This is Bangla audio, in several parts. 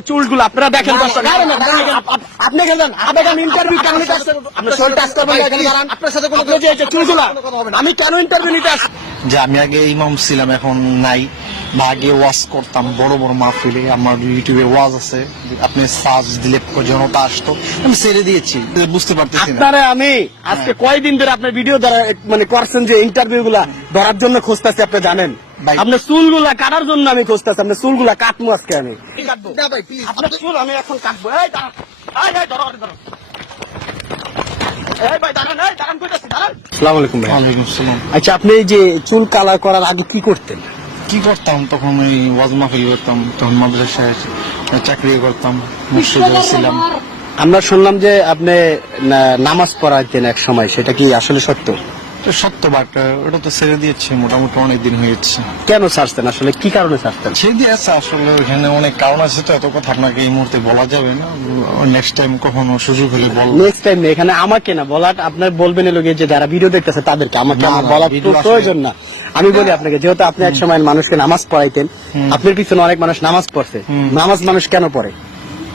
চুলগুলো আপনারা দেখেন দর্শক, আপনি গেলেন আবেদন ইন্টারভিউ কেন নিতে আসছেন? আপনি শরীর টাচ করবেন না, এখানে দাঁড়ান। আপনার সাথে কোনো চুলগুলো আমি কেন ইন্টারভিউ নিতে আসছি? যে আমি আগে ইমাম ছিলাম, এখন নাই, বা আগে ওয়াজ করতাম বড় বড় মাহফিলে, আমার ইউটিউবে ওয়াজ আছে, আপনি সার্চ দিলে জনতা আসতো, আমি ছেড়ে দিয়েছি, বুঝতে পারতেছি না। আপনারা আমি আজকে কয়দিন ধরে আপনার ভিডিও দ্বারা মানে করছেন যে ইন্টারভিউ গুলা ধরার জন্য খুঁজতেছি, আপনি জানেন আপনার চুলগুলা কাটার জন্য আমি খুঁজতেছি, আপনার চুলগুলা কাটবো আজকে আমি। আপনার চুল আমি এখন কাটবো। এই দাঁড়ান, এই ধরো, ধরো। এই ভাই দাঁড়ান, এই দাঁড়ান, কইতাছি দাঁড়ান। আসসালামু আলাইকুম ভাই। ওয়ালাইকুম আসসালাম। আচ্ছা, আপনি এই যে চুল কালার করার আগে কি করতেন? কি করতাম তখন? ওই ওয়াজ মাহফিল করতাম, তখন মাদ্রাসায় চাকরি করতাম, মুর্শিদে ছিলাম। আমরা শুনলাম যে আপনি নামাজ পড়াইতেন এক সময়, সেটা কি আসলে সত্য? সত্য, বাট ওটা তো ছেড়ে দিয়েছে, মোটামুটি অনেকদিন হয়েছে। কেন ছাড়তেন, আসলে কি কারণে ছাড়তেন? ছেড়ে দিয়েছে আসলে, ওইখানে অনেক কারণ আছে, তো এত কথা আপনাকে এই মুহূর্তে বলা যাবে না, নেক্সট টাইম কখনো সুযোগ হলে বলবো। নেক্সট টাইম এখানে আমাকে না বলার, আপনার বলবেন লোকে যে যারা ভিডিও দেখতেছে তাদেরকে, আমাকে না, আমার না, বলার ভিডিও আসলে- প্রয়োজন না। আমি বলি আপনাকে, যেহেতু আপনি এক সময় মানুষকে নামাজ পড়াইতেন, আপনার পিছনে অনেক মানুষ নামাজ পড়ছে, নামাজ মানুষ কেন পড়ে?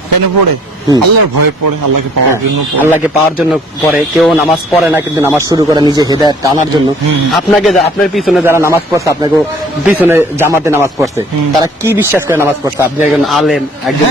কেন পড়ে? আল্লাহর ভয়ে পড়ে, আল্লাহকে পাওয়ার জন্য পড়ে। আল্লাহকে পাওয়ার জন্য পড়ে। কেউ নামাজ পড়ে না, কিন্তু নামাজ শুরু করে নিজে হেদায়েত টানার জন্য। আপনাকে আপনার পিছনে যারা নামাজ পড়ছে, আপনাকে পিছনে জামাতে নামাজ পড়ছে, তারা কি বিশ্বাস করে নামাজ পড়ছে? আপনি একজন আলেম, একজন